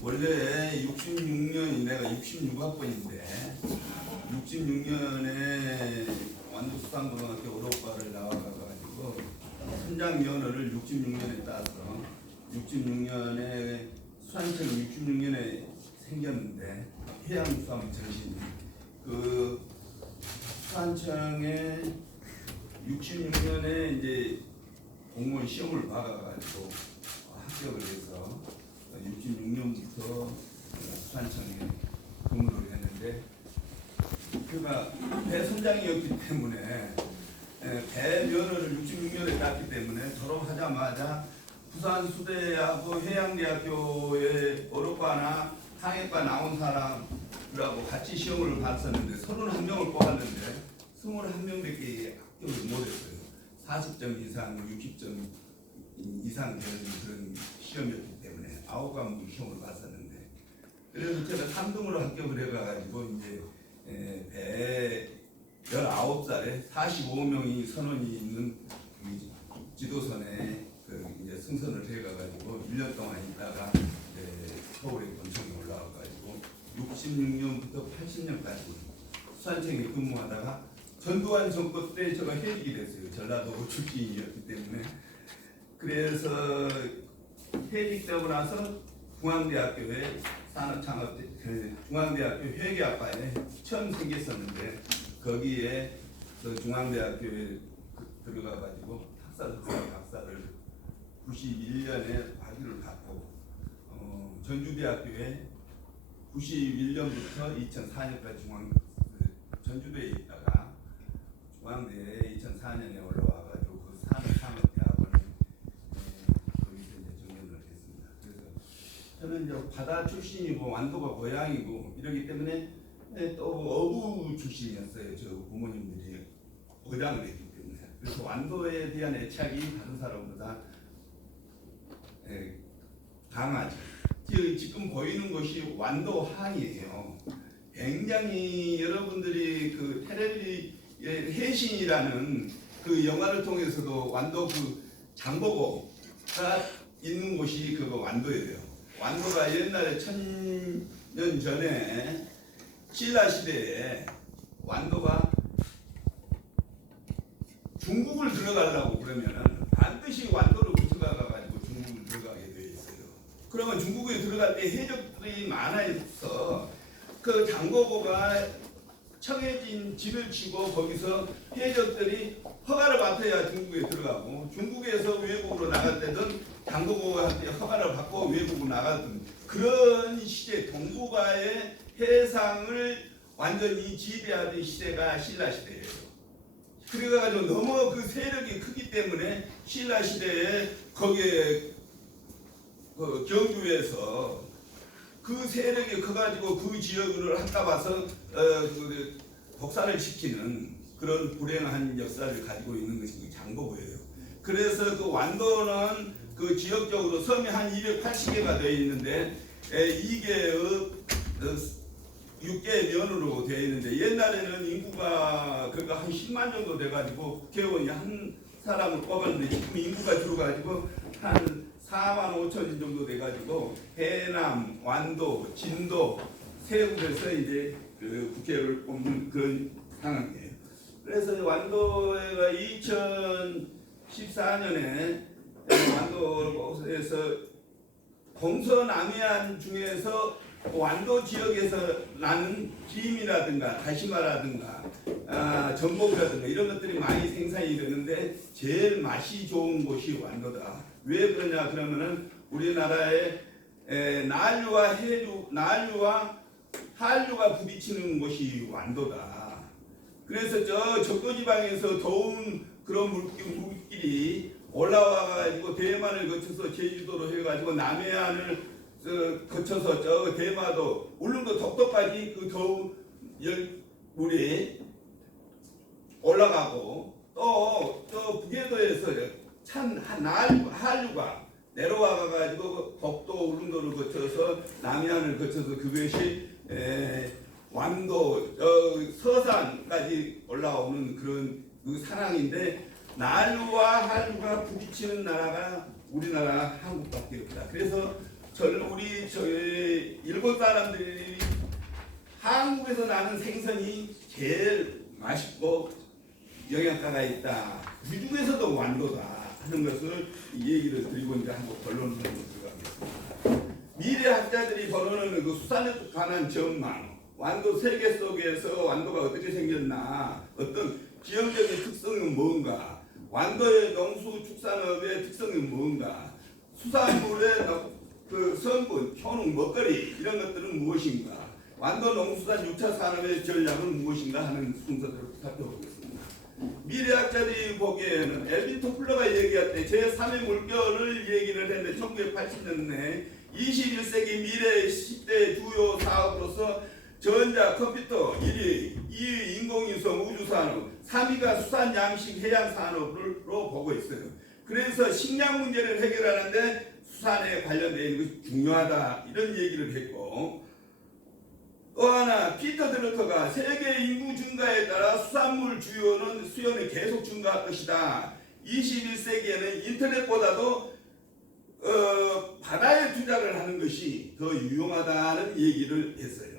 원래 66년이 내가 66학번인데 66년에 완도수산고등학교 어록과를 나와가지고 현장 면허를 66년에 따서 66년에 수산청이 66년에 생겼는데 해양수산 정신 그 수산청에 66년에 이제 공무원 시험을 봐가지고 합격을 해서 66년부터 수산청에 근무를 했는데 그가 배 선장이었기 때문에 배 면허를 66년에 땄기 때문에 졸업하자마자 부산수대하고 해양대학교의 어록과나 항해과 나온 사람들하고 같이 시험을 봤었는데 31명을 뽑았는데 21명밖에 합격을 못했어요. 40점 이상, 60점 이상 되는 그런 시험이었기 때문에 9과목 시험을 봤었는데 그래서 제가 3등으로 합격을 해가지고 이제 배 19살에 45명이 선원이 있는 지도선에 이제 승선을 해가지고 1년 동안 있다가 서울에 본청에 올라와가지고 66년부터 80년까지 수산청에 근무하다가 전두환 정권 때 제가 해직이 됐어요. 전라도 출신이었기 때문에. 그래서 해직되고 나서 중앙대학교에 산업창업 중앙대학교 회계학과에 처음 생겼었는데 거기에 그 중앙대학교에 들어가가지고 박사를 91년에 학위를 받고 전주대학교에 91년부터 2004년까지 전주대에 있다가 중앙대에 2004년에 올라와가지고 그 산업창업대학원에 거기서 이제 정년을 했습니다. 그래서 저는 이제 바다 출신이고 완도가 고향이고 이러기 때문에 또 어부 출신이었어요. 저 부모님들이 어장을 했기 때문에. 그래서 완도에 대한 애착이 다른 사람보다 강하죠. 지금 보이는 것이 완도항이에요. 굉장히 여러분들이 그 텔레비의 해신이라는 그 영화를 통해서도 완도 그 장보고가 있는 곳이 그거 완도예요. 완도가 옛날에 1000년 전에 신라 시대에 완도가 중국을 들어가려고 그러면은 반드시 완도를 거쳐가가지고 중국을 들어가게 되어 있어요. 그러면 중국에 들어갈 때 해적들이 많아서 그 장보고가 청해진 진을 치고 거기서 해적들이 허가를 받아야 중국에 들어가고 중국에서 외국으로 나갈 때든 장보고가 허가를 받고 외국으로 나가던 그런 시대 동북아의 해상을 완전히 지배하던 시대가 신라 시대예요. 그래가지고 너무 그 세력이 크기 때문에 신라 시대에 거기에 그 경주에서 그 세력이 커가지고 그 지역을 한가봐서 복사를 시키는 그런 불행한 역사를 가지고 있는 것이 장보고예요. 그래서 그 완도는 그 지역적으로 섬이 한 280개가 되어 있는데 이게 6개 면으로 되어 있는데 옛날에는 인구가 그러니까 한 10만 정도 돼가지고 국회의원이 한 사람을 뽑았는데 지금 인구가 줄어가지고 한 4만 5천 정도 돼가지고 해남, 완도, 진도 세 곳에서 이제 그 국회를 뽑는 그런 상황이에요. 그래서 완도가 2014년에 완도에서 동서남해안 중에서 완도 지역에서 나는 김이라든가 다시마라든가 전복이라든가 이런 것들이 많이 생산이 되는데 제일 맛이 좋은 곳이 완도다. 왜 그러냐 그러면은 우리나라에 난류와 한류가 부딪히는 곳이 완도다. 그래서 저 적도지방에서 더운 그런 물길이 올라와가지고 대만을 거쳐서 제주도로 해가지고 남해안을 거쳐서 저 대마도 울릉도 독도까지 그 더운 열물이 올라가고 또 저 북해도에서 찬 한류가 내려와가지고 독도 울릉도를 거쳐서 남해안을 거쳐서 그것이 완도 서산까지 올라오는 그런 그 상황인데 난류와 한류가 부딪히는 나라가 우리나라 한국밖에 없다. 그래서 우리 일본 사람들이 한국에서 나는 생선이 제일 맛있고 영양가가 있다. 그 중에서도 완도다 하는 것을 얘기를 드리고 이제 한번 결론을 들어가겠습니다. 미래학자들이 벌어놓는 그 수산에 관한 전망, 완도 세계 속에서 완도가 어떻게 생겼나, 어떤 지형적인 특성은 뭔가, 완도의 농수축산업의 특성은 뭔가, 수산물의 그 성분, 효능, 먹거리 이런 것들은 무엇인가, 완도 농수산 6차 산업의 전략은 무엇인가 하는 순서대로 살펴보겠습니다. 미래학자들이 보기에는 엘빈 토플러가 얘기할 때 제3의 물결을 얘기를 했는데 1980년대 21세기 미래 10대 주요 사업으로서 전자, 컴퓨터 1위, 2위 인공위성, 우주산업, 3위가 수산, 양식, 해양산업으로 보고 있어요. 그래서 식량 문제를 해결하는데 수산에 관련되어 있는 것이 중요하다 이런 얘기를 했고, 또 하나 피터 드러터가 세계 인구 증가에 따라 수산물 수요는 계속 증가할 것이다. 21세기에는 인터넷보다도 바다에 투자를 하는 것이 더 유용하다는 얘기를 했어요.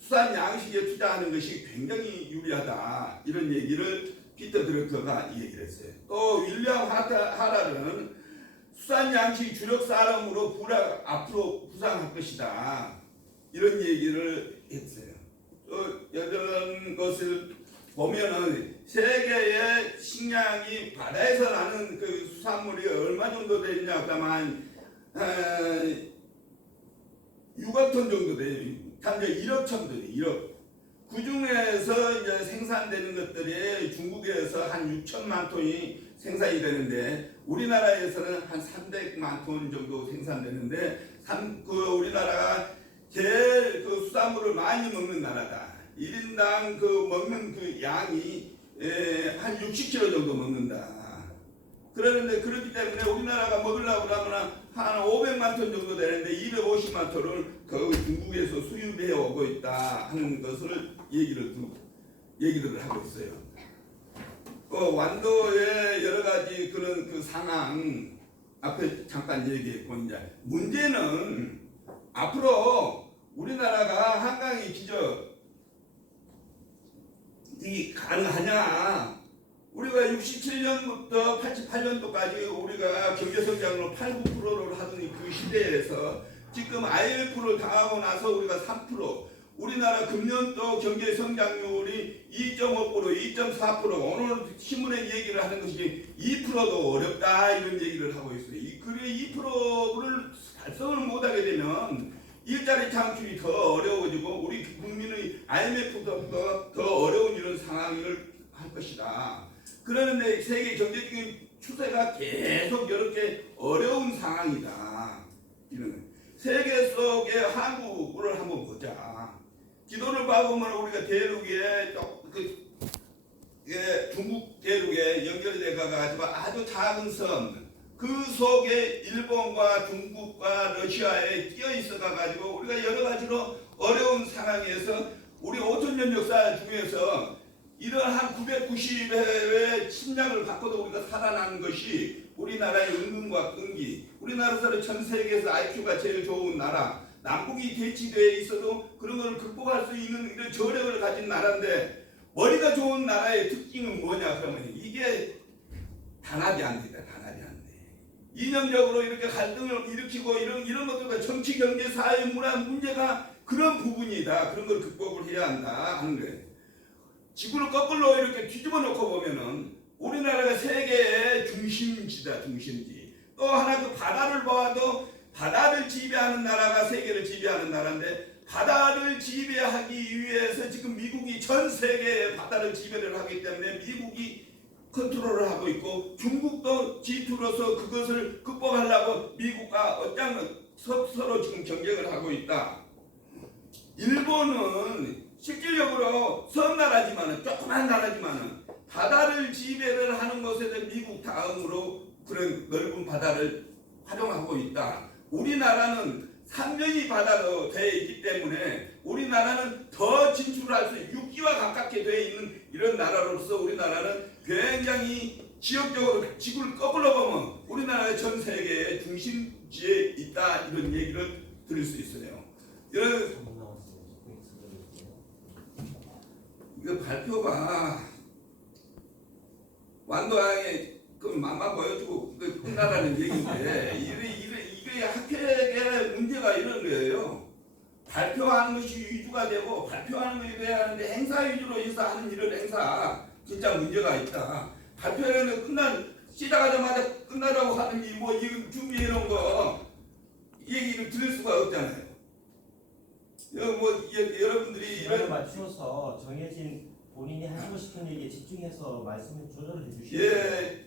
수산 양식에 투자하는 것이 굉장히 유리하다 이런 얘기를 피터 드러터가 얘기를 했어요. 또 윌리엄 하랄은 수산 양식 주력 산업으로 앞으로 부상할 것이다 이런 얘기를 했어요. 이런 것을 보면은 세계의 식량이 바다에서 나는 그 수산물이 얼마 정도 되냐 그러면 6억 톤 정도 돼요. 현재 1억 톤 돼요. 1억. 그 중에서 이제 생산되는 것들이 중국에서 한 6천만 톤이 생산이 되는데 우리나라에서는 한 300만 톤 정도 생산되는데 우리나라가 제일 그 수산물을 많이 먹는 나라다. 1인당 그 먹는 그 양이 한 60kg 정도 먹는다. 그러는데 그렇기 때문에 우리나라가 먹으려고 그러면 한 500만 톤 정도 되는데 250만 톤을 그 중국에서 수입해 오고 있다 하는 것을 얘기를 하고 있어요. 완도의 여러 가지 그런 그 상황 앞에 잠깐 얘기했고 이제 문제는 앞으로 우리나라가 한강의 기적이 가능하냐? 우리가 67년부터 88년도까지 우리가 경제성장으로 8, 9%를 하던 그 시대에서 지금 IMF를 당하고 나서 우리가 3%, 우리나라 금년도 경제성장률이 2.5%, 2.4%, 오늘 신문에 얘기를 하는 것이 2%도 어렵다 이런 얘기를 하고 있어요. 그래 2%를 달성을 못하게 되면 일자리 창출이 더 어려워지고 우리 국민의 IMF보다 더 어려운 이런 상황을 할 것이다. 그러는데 세계 경제적인 추세가 계속 이렇게 어려운 상황이다. 이런 세계 속의 한국을 한번 보자. 지도를 봐보면 우리가 대륙에 중국 대륙에 연결돼 가지고 아주 작은 섬. 그 속에 일본과 중국과 러시아에 끼어 있어 가지고 우리가 여러 가지로 어려운 상황에서 우리 5천년 역사 중에서 이러한 990회의 침략을 갖고도 우리가 살아난 것이 우리나라의 은근과 끈기. 우리나라는 전 세계에서 IQ가 제일 좋은 나라. 남북이 대치되어 있어도 그런 걸 극복할 수 있는 이런 저력을 가진 나라인데 머리가 좋은 나라의 특징은 뭐냐 그러면 이게 단합이 안 된다. 단합이 안 돼. 이념적으로 이렇게 갈등을 일으키고 이런 것들과 정치, 경제, 사회, 문화 문제가 그런 부분이다. 그런 걸 극복을 해야 한다 하는 거예요. 지구를 거꾸로 이렇게 뒤집어 놓고 보면은 우리나라가 세계의 중심지다. 중심지. 또 하나 그 바다를 봐도 바다를 지배하는 나라가 세계를 지배하는 나라인데 바다를 지배하기 위해서 지금 미국이 전 세계의 바다를 지배를 하기 때문에 미국이 컨트롤을 하고 있고 중국도 G2로서 그것을 극복하려고 미국과 서로 지금 경쟁을 하고 있다. 일본은 실질적으로 섬나라지만은 조그만 나라지만은 바다를 지배를 하는 것에 미국 다음으로 그런 넓은 바다를 활용하고 있다. 우리나라는 삼면이 바다로 되어 있기 때문에 우리나라는 더 진출할 수 있는 육지와 가깝게 되어 있는 이런 나라로서 우리나라는 굉장히 지역적으로 지구를 거꾸로 보면 우리나라의 전 세계의 중심 위치에 있다 이런 얘기를 들을 수 있어요. 이런 그 발표가 완도항에 그 맛만 보여주고 그 끝나라는 얘기인데 이게 학회의 문제가 이런 거예요. 발표하는 것이 위주가 되고 발표하는 것이 돼야 하는데 행사 위주로 해서 하는 이런 행사 진짜 문제가 있다. 발표는 시작하자마자 끝나라고 하는 게 뭐 이거 준비해 놓은 거 얘기를 들을 수가 없잖아요. 여러분들이 시간을 맞추어서 정해진 본인이 하시고 싶은 얘기에 집중해서 말씀을 조절을 해주시면 예,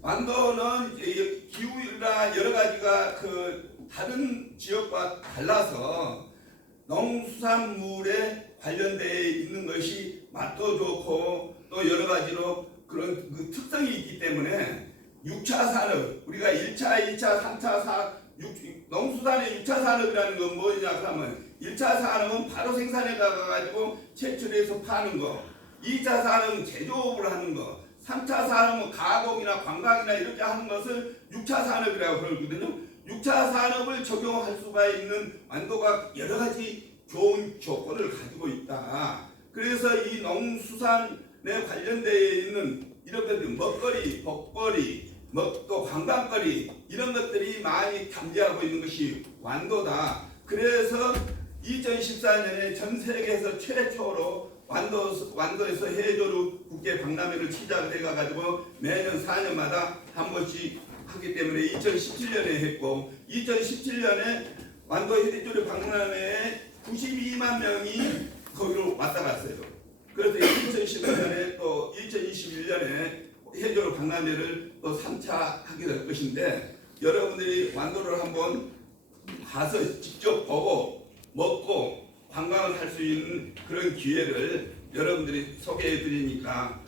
완도는 기후나 여러 가지가 그 다른 지역과 달라서 농수산물에 관련되어 있는 것이 맛도 좋고 또 여러 가지로 그런 그 특성이 있기 때문에 6차 산업, 우리가 1차, 2차, 3차 농수산의 6차 산업이라는 건 뭐냐 하면 1차 산업은 바로 생산해 가가지고 채취해서 파는 거, 2차 산업은 제조업을 하는 거, 3차 산업은 가공이나 관광이나 이렇게 하는 것을 6차 산업이라고 그러거든요. 6차 산업을 적용할 수가 있는 완도가 여러 가지 좋은 조건을 가지고 있다. 그래서 이 농수산에 관련되어 있는 이런 것들 먹거리, 복거리, 또 관광거리 이런 것들이 많이 담대하고 있는 것이 완도다. 그래서 2014년에 전 세계에서 최초로 완도에서 해조류 국제 박람회를 시작을 해가지고 매년 4년마다 한 번씩 하기 때문에 2017년에 했고 2017년에 완도 해조류 박람회에 92만 명이 거기로 왔다 갔어요. 그래서 2015년에 또 2021년에 해조류 박람회를 또 3차 하게 될 것인데 여러분들이 완도를 한번 가서 직접 보고 먹고 관광을 할 수 있는 그런 기회를 여러분들이 소개해 드리니까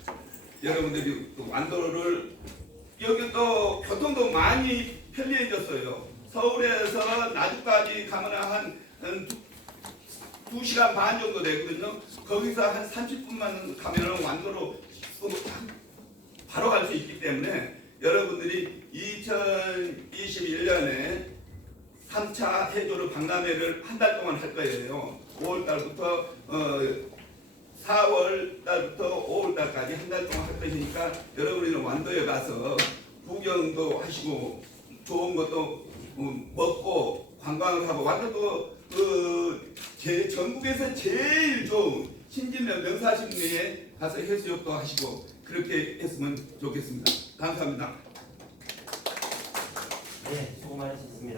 여러분들이 완도를 여기 또 교통도 많이 편리해졌어요. 서울에서 나주까지 가면 한 2시간 반 정도 되거든요. 거기서 한 30분만 가면 완도로 바로 갈 수 있기 때문에 여러분들이 2021년에 3차 해조류 박람회를 한 달 동안 할 거예요. 5월달부터 4월달부터 5월달까지 한 달 동안 할 것이니까 여러분들은 완도에 가서 구경도 하시고 좋은 것도 먹고 관광을 하고 완도도 전국에서 제일 좋은 신진면 명사십리에 가서 해수욕도 하시고 그렇게 했으면 좋겠습니다. 감사합니다. 네, 수고 많으셨습니다.